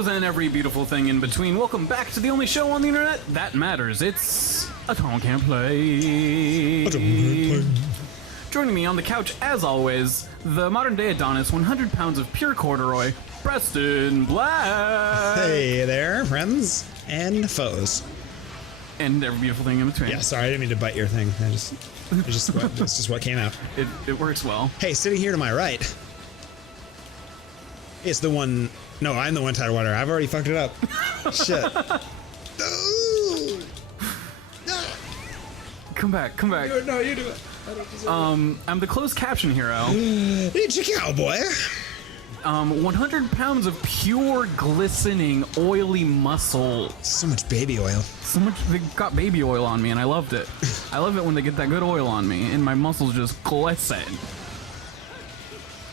Hellos and every beautiful thing in between. Welcome back to the only show on the internet that matters. It's A Taun Can't Play. Joining me on the couch, as always, the modern day Adonis, 100 pounds of pure corduroy, Preston Black. Hey there, friends and foes. And every beautiful thing in between. Yeah, sorry, I didn't mean to bite your thing. It's just what came out. It works well. Hey, sitting here to my right, it's the one. No, I'm the one tied water. I've already fucked it up. Shit. Come back. No, you do it. I don't deserve I'm the closed caption hero. It's a cowboy. 100 pounds of pure, glistening, oily muscle. So much baby oil. They got baby oil on me, and I loved it. I love it when they get that good oil on me, and my muscles just glisten.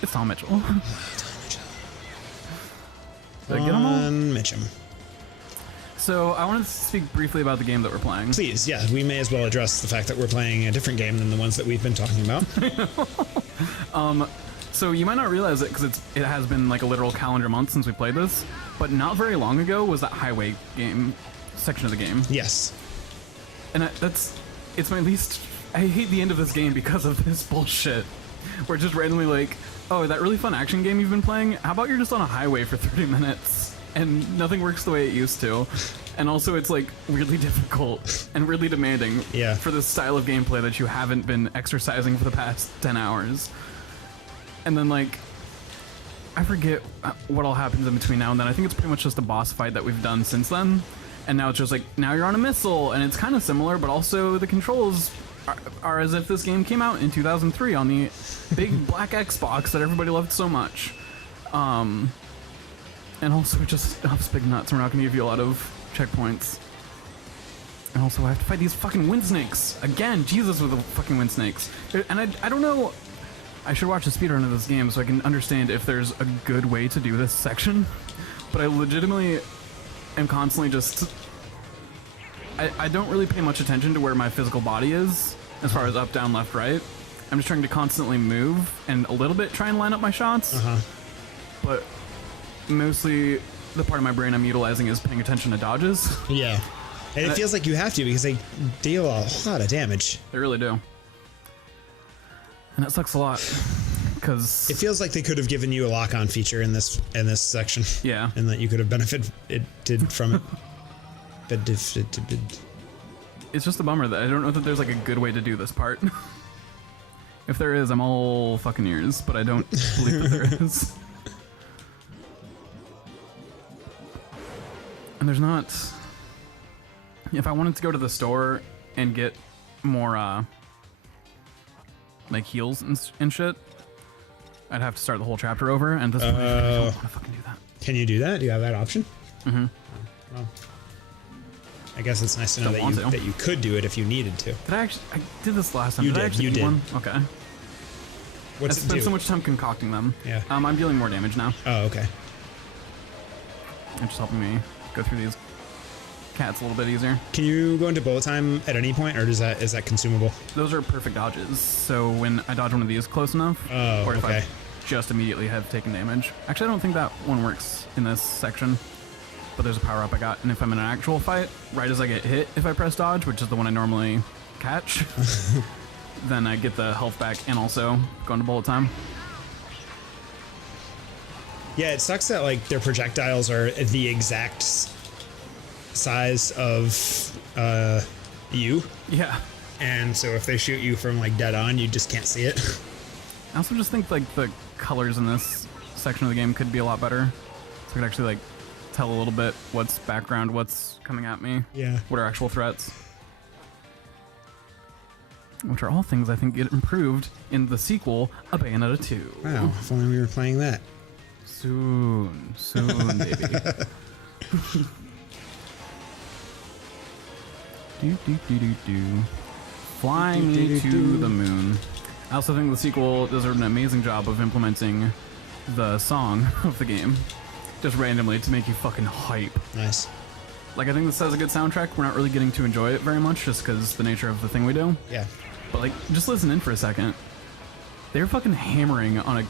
It's Tom Mitchell. Did I get them all? Mitchum. So, I wanted to speak briefly about the game that we're playing. Please, yeah, we may as well address the fact that we're playing a different game than the ones that we've been talking about. So you might not realize it because it has been like a literal calendar month since we played this, but not very long ago was that highway game section of the game. Yes. And it's my least. I hate the end of this game because of this bullshit. We're just randomly like, oh, that really fun action game you've been playing. How about you're just on a highway for 30 minutes and nothing works the way it used to, and also it's like weirdly difficult and really demanding for this style of gameplay that you haven't been exercising for the past 10 hours. And then, like, I forget what all happens in between now and then. I think it's pretty much just a boss fight that we've done since then. And now it's just like, now you're on a missile, and it's kind of similar, but also the controls are as if this game came out in 2003 on the big black Xbox that everybody loved so much. And also it just ups big nuts. We're not going to give you a lot of checkpoints. And also I have to fight these fucking wind snakes. Again, Jesus with the fucking wind snakes. And I don't know... I should watch a speedrun of this game so I can understand if there's a good way to do this section. But I legitimately am constantly just... I don't really pay much attention to where my physical body is, as far as up, down, left, right. I'm just trying to constantly move and a little bit try and line up my shots. But mostly the part of my brain I'm utilizing is paying attention to dodges. Yeah. And it feels like you have to because they deal a lot of damage. They really do. And that sucks a lot, because... It feels like they could have given you a lock-on feature in this section. Yeah. And that you could have benefited from it. But if it... It's just a bummer that I don't know that there's like a good way to do this part. If there is, I'm all fucking ears, but I don't believe that there is. And there's not... If I wanted to go to the store and get more, like heals and shit, I'd have to start the whole chapter over, and this point I don't want to fucking do that. Can you do that? Do you have that option? Mm-hmm. Well, I guess it's nice to know that you could do it if you needed to. Did I actually? I did this last time. You did. I actually do one? Okay. What's I it do? spent so much time concocting them. Yeah. I'm dealing more damage now. Oh, okay. It's just helping me go through these cats a little bit easier. Can you go into bullet time at any point, or is that consumable? Those are perfect dodges. So when I dodge one of these close enough, or if I just immediately have taken damage. Actually, I don't think that one works in this section, but there's a power up I got. And if I'm in an actual fight, right as I get hit, if I press dodge, which is the one I normally catch, then I get the health back and also go into bullet time. Yeah, it sucks that like their projectiles are the exact size of you. Yeah. And so if they shoot you from like dead on, you just can't see it. I also just think like the colors in this section of the game could be a lot better. So I could actually like tell a little bit what's background, what's coming at me. Yeah. What are actual threats. Which are all things I think get improved in the sequel, A Bayonetta 2. Wow, if only we were playing that. Soon, baby. Fly me to the moon. I also think the sequel does an amazing job of implementing the song of the game, just randomly to make you fucking hype. Nice. Like, I think this has a good soundtrack. We're not really getting to enjoy it very much, just because the nature of the thing we do. Yeah. But like, just listen in for a second. They're fucking hammering on a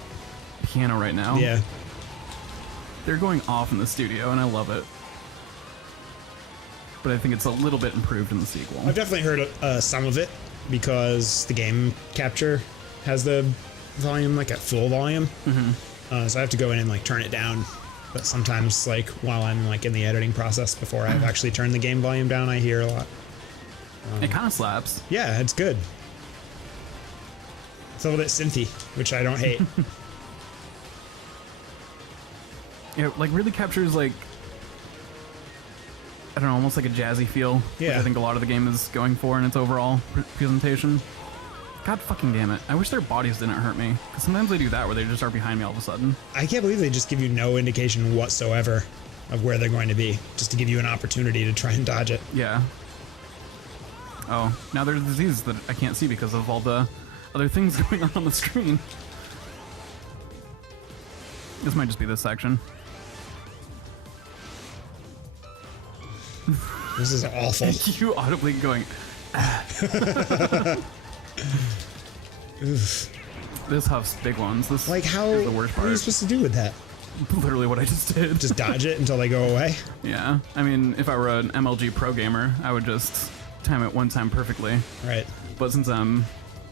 piano right now. Yeah. They're going off in the studio, and I love it. But I think it's a little bit improved in the sequel. I've definitely heard some of it because the game capture has the volume like at full volume. So I have to go in and like turn it down. But sometimes like while I'm like in the editing process before I've actually turned the game volume down, I hear a lot. It kind of slaps. Yeah, it's good. It's a little bit synthy, which I don't hate. It like really captures like, I don't know, almost like a jazzy feel. Yeah. Which I think a lot of the game is going for in its overall presentation. God fucking damn it. I wish their bodies didn't hurt me. Because sometimes they do that where they just are behind me all of a sudden. I can't believe they just give you no indication whatsoever of where they're going to be, just to give you an opportunity to try and dodge it. Yeah. Oh, now there's diseases that I can't see because of all the other things going on the screen. This might just be this section. This is awful. You audibly going, This huffs big ones. This Like how? is the worst What are you part. supposed to do with that? Literally what I just did. Just dodge it until they go away? Yeah. I mean, if I were an MLG pro gamer, I would just time it one time perfectly. Right. But since I'm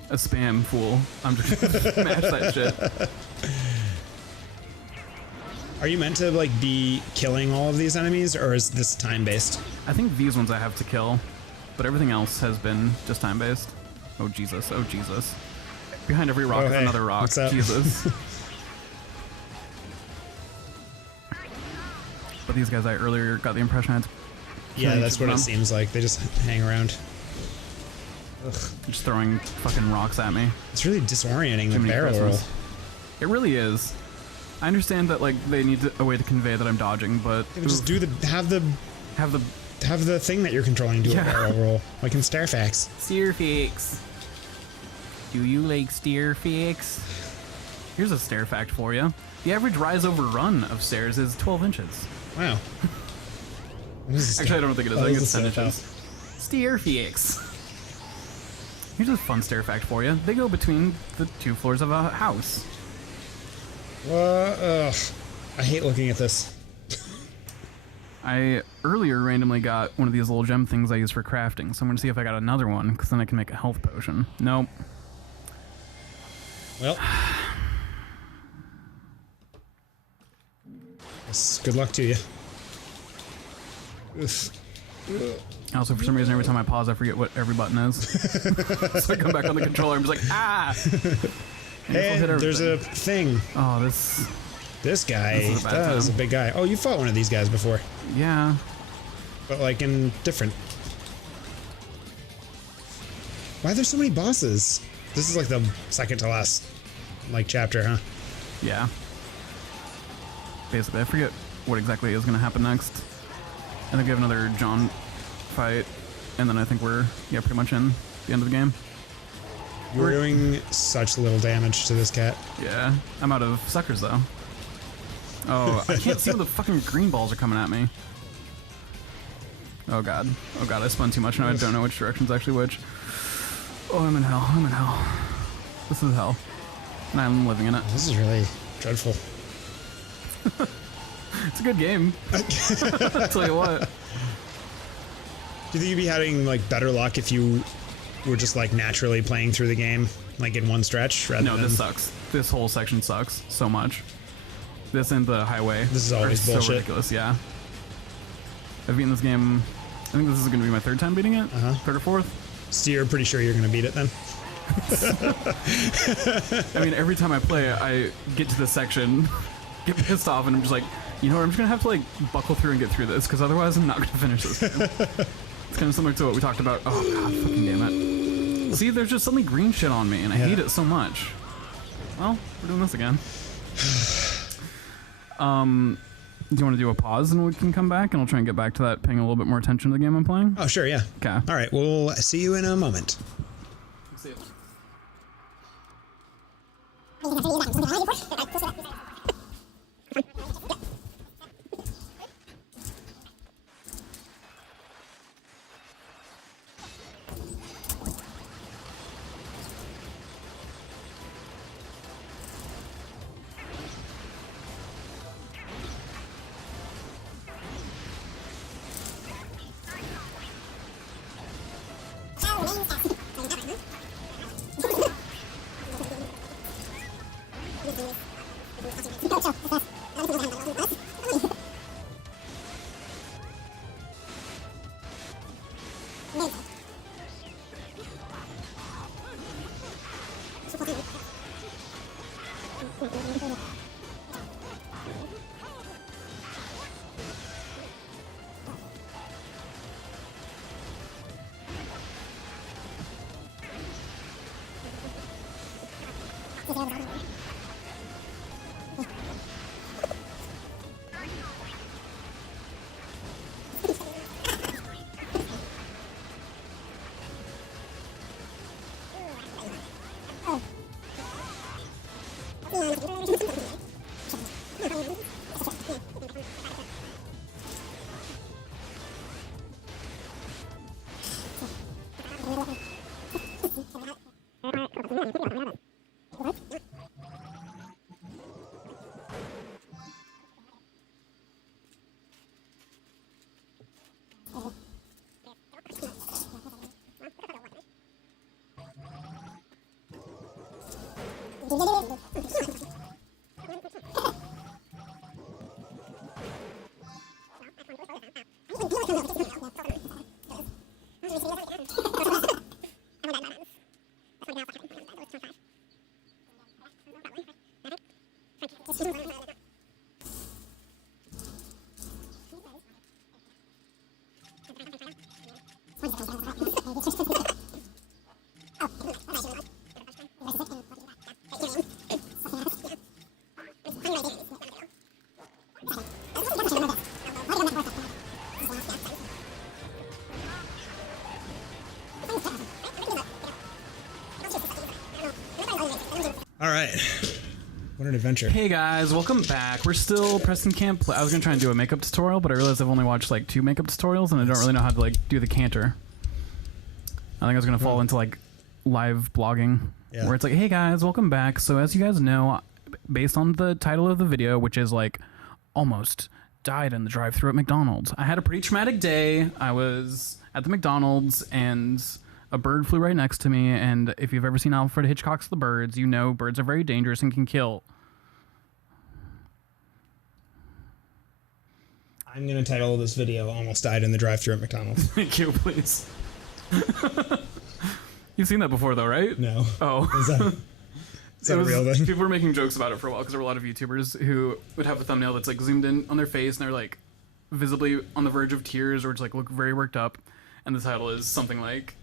a spam fool, I'm just gonna smash that shit. Are you meant to like be killing all of these enemies, or is this time based? I think these ones I have to kill, but everything else has been just time based. Oh Jesus! Oh Jesus! Behind every rock Oh, is hey, another rock. what's up? Jesus. But these guys, I earlier got the impression I had to Yeah, kill that's each what of it them. seems like. They just hang around. Just throwing fucking rocks at me. It's really disorienting, the Jiminy barrel roll. Christmas. It really is. I understand that like they need a way to convey that I'm dodging, but Yeah, but just do the have the thing that you're controlling do Yeah. a barrel roll, like in Starfax. steer fix. Do you like steer fix? Here's a stair fact for you. The average rise over run of stairs is 12 inches. Wow. What is this Actually, I thing? don't think it is. Oh, I think this it's 10 is inches. Steer fix. Here's a fun stair fact for you. They go between the 2 floors of a house. Ugh. I hate looking at this. I earlier randomly got one of these little gem things I use for crafting, so I'm gonna see if I got another one, because then I can make a health potion. Nope. Well. Good luck to you. Oof. Also, for some reason, every time I pause, I forget what every button is. So I come back on the controller, I'm just like, ah! And Hey, hit there's a everything. thing. Oh, this... This guy, This is a bad that was a time. big guy. Oh, you fought one of these guys before, Yeah. but like in different. Why are there so many bosses? This is like the second to last, like, chapter, huh? Yeah. Basically, I forget what exactly is going to happen next. I think we have another John fight, and then I think we're, yeah, pretty much in the end of the game. You're doing such little damage to this cat. Yeah. I'm out of suckers, though. Oh, I can't see where the fucking green balls are coming at me. Oh god. Oh god, I spun too much now. I don't know which direction's actually which. Oh, I'm in hell. I'm in hell. This is hell. And I'm living in it. This is really dreadful. It's a good game. I'll tell you what. Do you think you'd be having like better luck if you were just like naturally playing through the game, like in one stretch, rather No, than? this sucks. This whole section sucks so much. This and the highway. This is always are bullshit. so ridiculous, yeah. I've beaten this game, I think this is going to be my 3rd time beating it? Uh-huh. 3rd or 4th? So you're pretty sure you're gonna beat it then? I mean, every time I play it, I get to this section, get pissed off, and I'm just like, you know what, I'm just going to have to like buckle through and get through this, because otherwise I'm not going to finish this game. It's kind of similar to what we talked about. Oh god, fucking damn it. See, there's just suddenly green shit on me, and I hate it so much. Well, we're doing this again. Do you want to do a pause and we can come back and I'll try and get back to that, paying a little bit more attention to the game I'm playing? Oh, sure, yeah. Okay. All right, we'll see you in a moment. See you. All right. What an adventure. Hey guys, welcome back. We're still Preston Camp. I was gonna try and do a makeup tutorial, but I realized I've only watched like 2 makeup tutorials and I don't really know how to like do the canter. I think I was gonna fall into like live blogging where it's like, hey guys, welcome back. So as you guys know, based on the title of the video, which is like almost died in the drive-thru at McDonald's. I had a pretty traumatic day. I was at the McDonald's and a bird flew right next to me, and if you've ever seen Alfred Hitchcock's The Birds, you know birds are very dangerous and can kill. I'm going to title this video Almost Died in the Drive-Thru at McDonald's. Thank you, please. You've seen that before, though, right? No. Oh. Is that a real thing? People were making jokes about it for a while because there were a lot of YouTubers who would have a thumbnail that's like zoomed in on their face and they're like visibly on the verge of tears or just like look very worked up. And the title is something like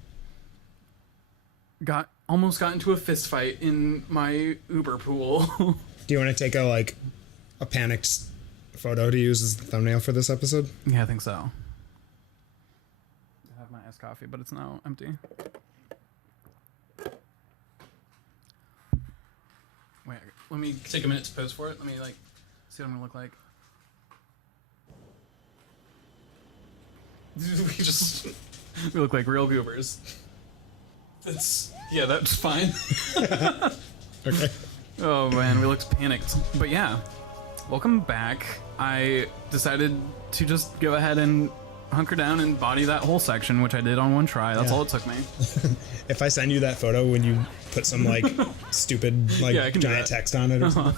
almost got into a fist fight in my Uber pool. Do you want to take a panicked photo to use as the thumbnail for this episode? Yeah, I think so. I have my iced coffee, but it's now empty. Wait, let me take a minute to pose for it. Let me see what I'm gonna look like. we look like real goobers. That's fine. Okay. Oh man, we looked panicked. But yeah, welcome back. I decided to just go ahead and hunker down and body that whole section, which I did on one try. That's all it took me. If I send you that photo, would you put some stupid giant text on it or something?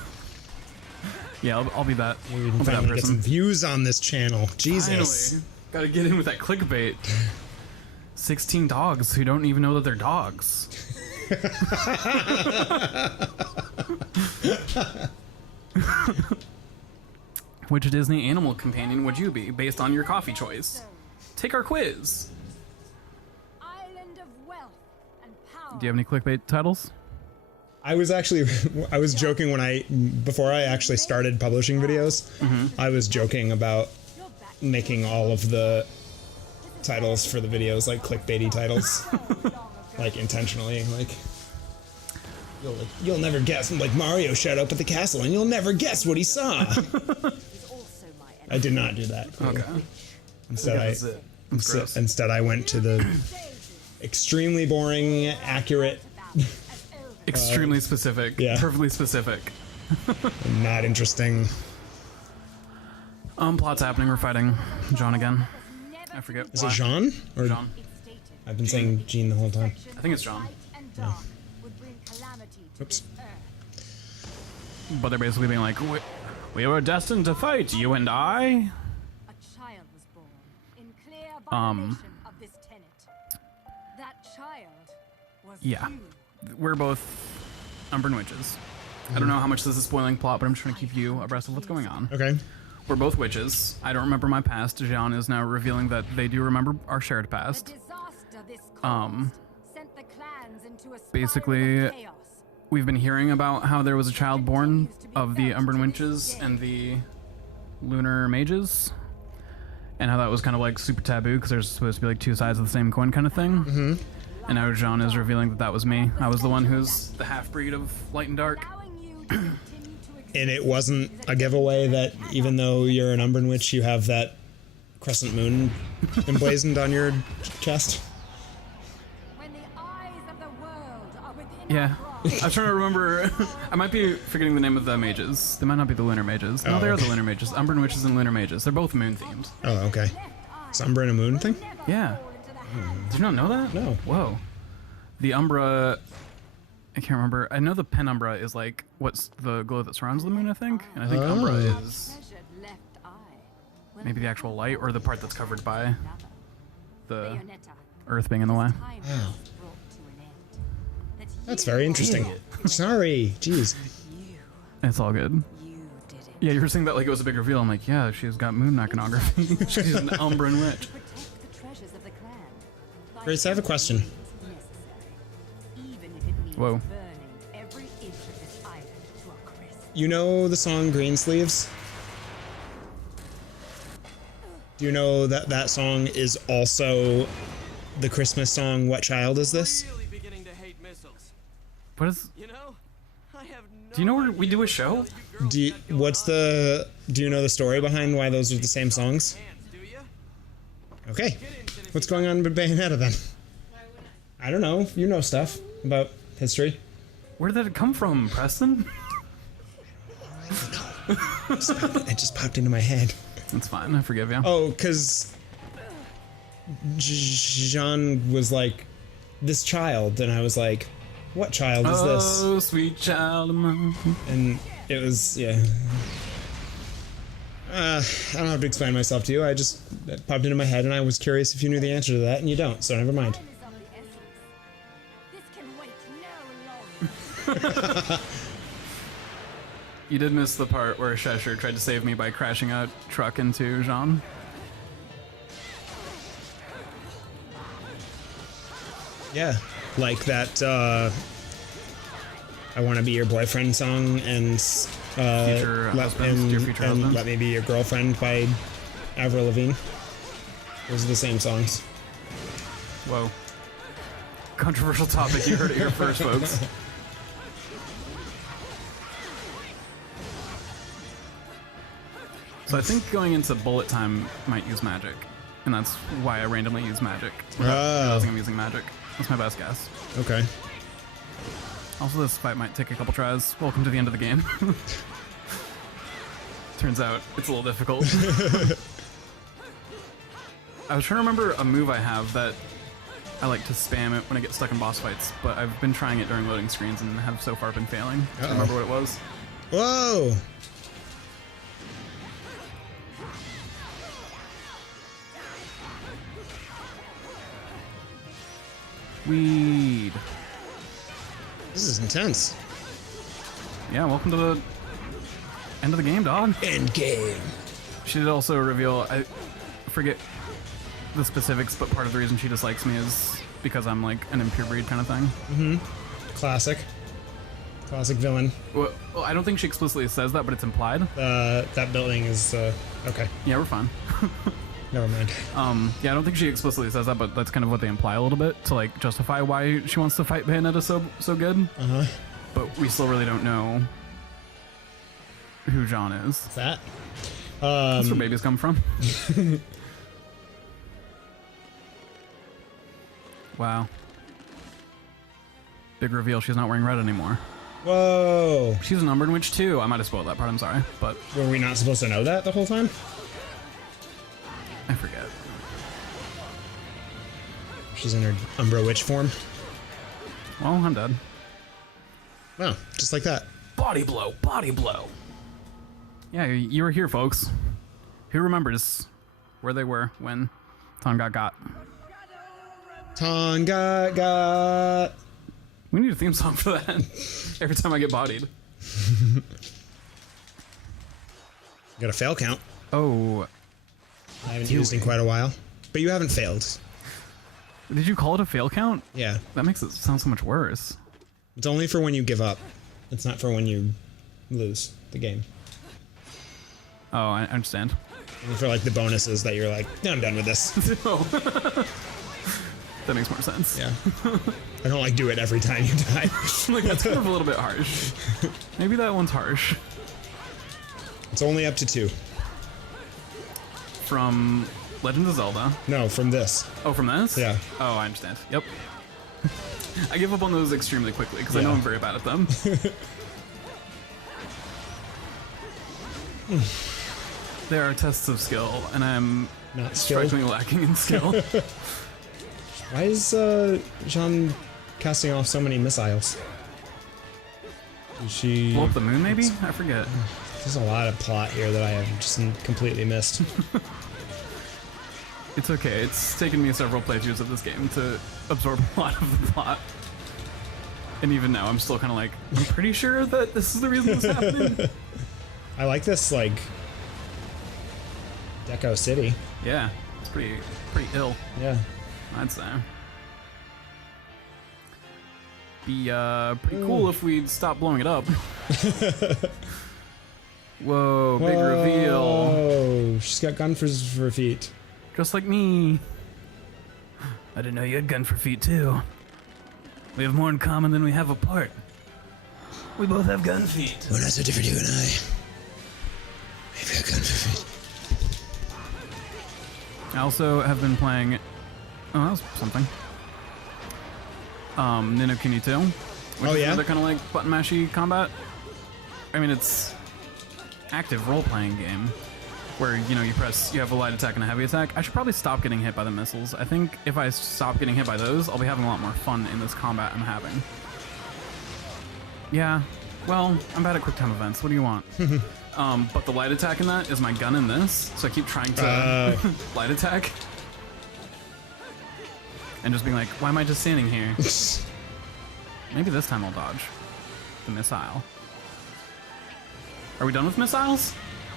Yeah, I'll be that. We can finally get some views on this channel. Jesus. Finally. Gotta get in with that clickbait. 16 dogs who don't even know that they're dogs. Which Disney animal companion would you be based on your coffee choice? Take our quiz. Island of wealth and power. Do you have any clickbait titles? I was joking before I actually started publishing videos, I was joking about making all of the titles for the videos like clickbaity titles. Intentionally, you'll never guess. Mario showed up at the castle and you'll never guess what he saw. I did not do that. Okay. Instead I went to the extremely boring, accurate, extremely specific, perfectly specific, not interesting. Plot's happening. We're fighting John again. I forget. Is it Jean or John? I've been saying Jean the whole time. I think it's John. Yeah. Oops. But they're basically being like, we were destined to fight, you and I. A child was born in clear violation of this tenet. That child was Yeah. you. We're both Umbran witches. I don't know how much this is spoiling plot, but I'm trying to keep you abreast of what's going on. Okay. We're both witches. I don't remember my past. Jean is now revealing that they do remember our shared The past. disaster this caused sent the clans into a spiral Basically, of chaos. we've been hearing about how there was a child born of the Umbran Winches and the Lunar Mages, and how that was kind of like super taboo because there's supposed to be like two sides of the same coin kind of thing. Mm-hmm. And now Jean is revealing that that was me. I was the one who's the half-breed of Light and Dark. And it wasn't a giveaway that even though you're an Umbran Witch, you have that crescent moon emblazoned on your chest? When the eyes of the world are within Yeah. our I was trying to remember. I might be forgetting the name of the mages. They might not be the Lunar Mages. No, Oh, they are okay. the Lunar Mages. Umbran Witches and Lunar Mages. They're both moon themed. Oh, okay. Is Umbra a moon thing? Yeah. Did you not know that? No. Whoa. The Umbra... I can't remember. I know the penumbra is like what's the glow that surrounds the moon, I think. And I think Umbra is treasured left eye. Will maybe the actual light or the part that's covered by the Bayonetta, earth being in the way. time is brought to an end. That That's you very interesting. Sorry. Jeez. It's all good. You did it. Yeah, you were saying that like it was a big reveal. I'm like, yeah, she's got moon iconography. She's an Umbran witch. Protect the treasures of the clan. Grace, I have a question. Necessary. Even if it means Whoa. burning every inch of this island to a crisp. You know the song Greensleeves? Do you know that that song is also the Christmas song What Child Is This? Really beginning to hate missiles. What is... You know, I have no Do you know where we do a show? Do you know the story behind why those are the same songs? hands, do you? Okay. What's going on with Bayonetta then? I don't know. You know stuff about history. Where did it come from, Preston? It just popped into my head. It's fine. I forgive you. Oh, because Jean was like, this child, and I was like, what child is this? Oh, sweet child of mine. And it was, yeah. I don't have to explain myself to you. It popped into my head, and I was curious if you knew the answer to that, and you don't, so never mind. Time is of the essence. This can wait no longer. You did miss the part where Cheshire tried to save me by crashing a truck into Jean. Yeah, like that, I Want to Be Your Boyfriend song, and, Future husband, Dear Future and Husband. Let Me Be Your Girlfriend by Avril Lavigne. Those are the same songs. Whoa. Controversial topic. You heard it here first, folks. So I think going into bullet time might use magic. And that's why I randomly use magic. Without realizing I'm using magic. That's my best guess. Okay. Also, this fight might take a couple tries. Welcome to the end of the game. Turns out it's a little difficult. I was trying to remember a move I have that I like to spam it when I get stuck in boss fights, but I've been trying it during loading screens and have so far been failing. Do you remember what it was? Whoa! Weed. This is intense. Yeah, welcome to the end of the game, dog. End game. She did also reveal, I forget the specifics, but part of the reason she dislikes me is because I'm like an impure breed kind of thing. Classic. Classic villain. Well, I don't think she explicitly says that, but it's implied. That building is, okay. Yeah, we're fine. Never mind. Yeah, I don't think she explicitly says that, but that's kind of what they imply a little bit to like justify why she wants to fight Bayonetta so good. Uh-huh. But we still really don't know who John is. That? That's where babies come from. Wow. Big reveal, she's not wearing red anymore. Whoa. She's an Umbran Witch too. I might have spoiled that part, I'm sorry. But Were we not supposed to know that the whole time? I forget. She's in her Umbra Witch form. Well, I'm dead. Wow, just like that. Body blow, body blow. Yeah, you were here, folks. Who remembers where they were when Taun got? Taun got. We need a theme song for that. Every time I get bodied. Got a fail count. Oh, I haven't used in quite a while. But you haven't failed. did you call it a fail count? Yeah. That makes it sound so much worse. It's only for when you give up. It's not for when you lose the game. Oh, I understand. Only for like the bonuses that you're like, no, I'm done with this. Oh. That makes more sense. Yeah. I don't like do it every time you die. Like, that's kind of a little bit harsh. Maybe that one's harsh. It's only up to 2. From Legend of Zelda. No, from this. Oh, from this? Yeah. Oh, I understand. Yep. I give up on those extremely quickly because I know Yeah. I'm very bad at them. There are tests of skill, and I'm Not skilled. strikingly lacking in skill. Why is Jean casting off so many missiles? Is she... Blow up the moon, maybe? I forget. There's a lot of plot here that I have just completely missed. It's okay. It's taken me several playthroughs of this game to absorb a lot of the plot. And even now, I'm still kind of like, I'm pretty sure that this is the reason this is happening. I like this, like, Deco City. Yeah, it's pretty ill, Yeah. I'd say. Be pretty cool if we'd stop blowing it up. Whoa, big reveal. Oh, she's got gun for feet. Just like me. I didn't know you had gun for feet too. We have more in common than we have apart. We both have gun feet. We're not so different, you and I. We've got gun for feet. I also have been playing. Oh, that was something. Ni no Kuni 2. Which Oh, is yeah? another kind of like button mashy combat. I mean, it's active role playing game where you have a light attack and a heavy attack. I should probably stop getting hit by the missiles. I think if I stop getting hit by those, I'll be having a lot more fun in this combat I'm having. Yeah. Well, I'm bad at quick time events. What do you want? But the light attack in that is my gun in this, so I keep trying to light attack. And just being like, why am I just standing here? Maybe this time I'll dodge the missile. Are we done with missiles?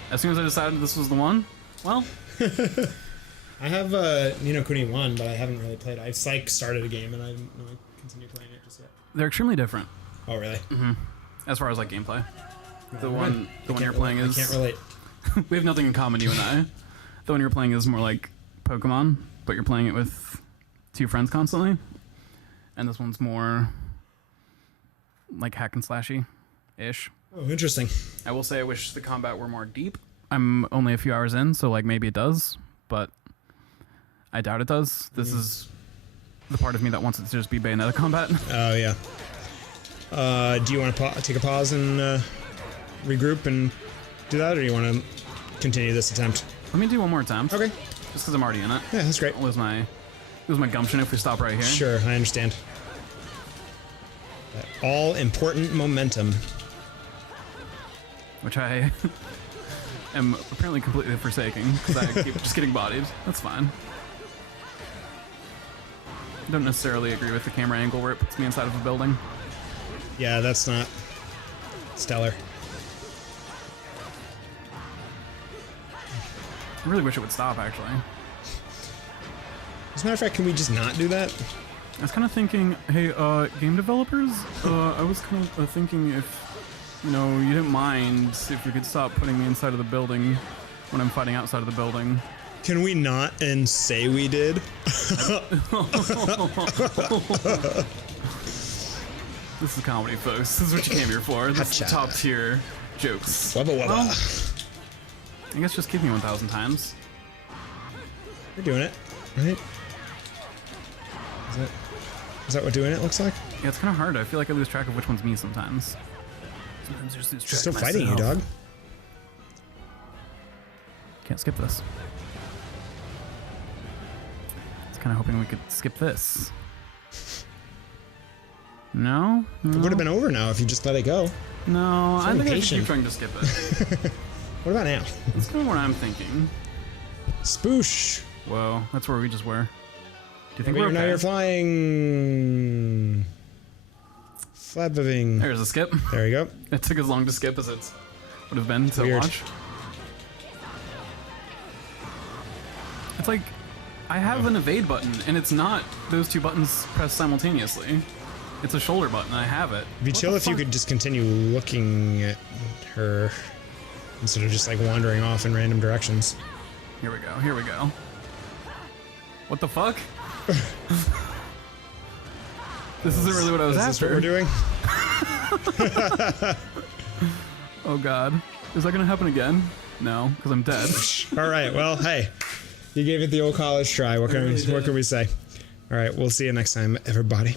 As soon as I decided this was the one? Well, I have Ni no Kuni 1, but I haven't really played it. I've like started a game and I haven't really continued playing it just yet. they're extremely different Oh, really? as far as like gameplay. The I one you're playing is... I can't relate. We have nothing in common, you and I. The one you're playing is more like Pokemon, but you're playing it with 2 friends constantly. And this one's more like hack and slashy-ish. Oh, interesting. I will say I wish the combat were more deep. I'm only a few hours in, so like maybe it does, but I doubt it does. This is the part of me that wants it to just be Bayonetta combat. Oh, yeah. Do you want to take a pause and regroup and do that, or do you want to continue this attempt? Let me do one more attempt. Okay. Just because I'm already in it. Yeah, that's great. I'll lose my gumption if we stop right here. Sure, I understand. That all important momentum. Which I am apparently completely forsaking because I keep just getting bodied. That's fine. Don't necessarily agree with the camera angle where it puts me inside of a building. Yeah, that's not stellar. I really wish it would stop, actually. As a matter of fact, can we just not do that? I was kind of thinking, hey, game developers, I was kind of thinking if, you didn't mind if you could stop putting me inside of the building when I'm fighting outside of the building. Can we not and say we did? This is comedy, folks. This is what you came here for. This is Gotcha. top tier jokes. Wubba wubba. Well, I guess just keep me 1,000 times. We're doing it, right? Is that what doing it looks like? Yeah, it's kind of hard. I feel like I lose track of which one's me sometimes. Sometimes I just lose track Still of fighting you, myself. dog. Can't skip this. I was kind of hoping we could skip this. No? It would have been over now if you just let it go. No, I think I should impatient. keep trying to skip it. What about now? That's kind of what I'm thinking. Spoosh. Whoa, that's where we just were. Do you think Wait, we're now okay? you're flying. Flabbing. There's a skip. There you go. It took as long to skip as it would have been to Weird. watch. It's like, I have an evade button, and it's not those 2 buttons pressed simultaneously. It's a shoulder button. I have it. It'd be chill if you could just continue looking at her instead of just like wandering off in random directions. Here we go. Here we go. What the fuck? This isn't really what I was Is this after. what we're doing? Oh god. Is that gonna happen again? No, because I'm dead. All right. Well, hey, you gave it the old college try. What can we say? All right. We'll see you next time, everybody.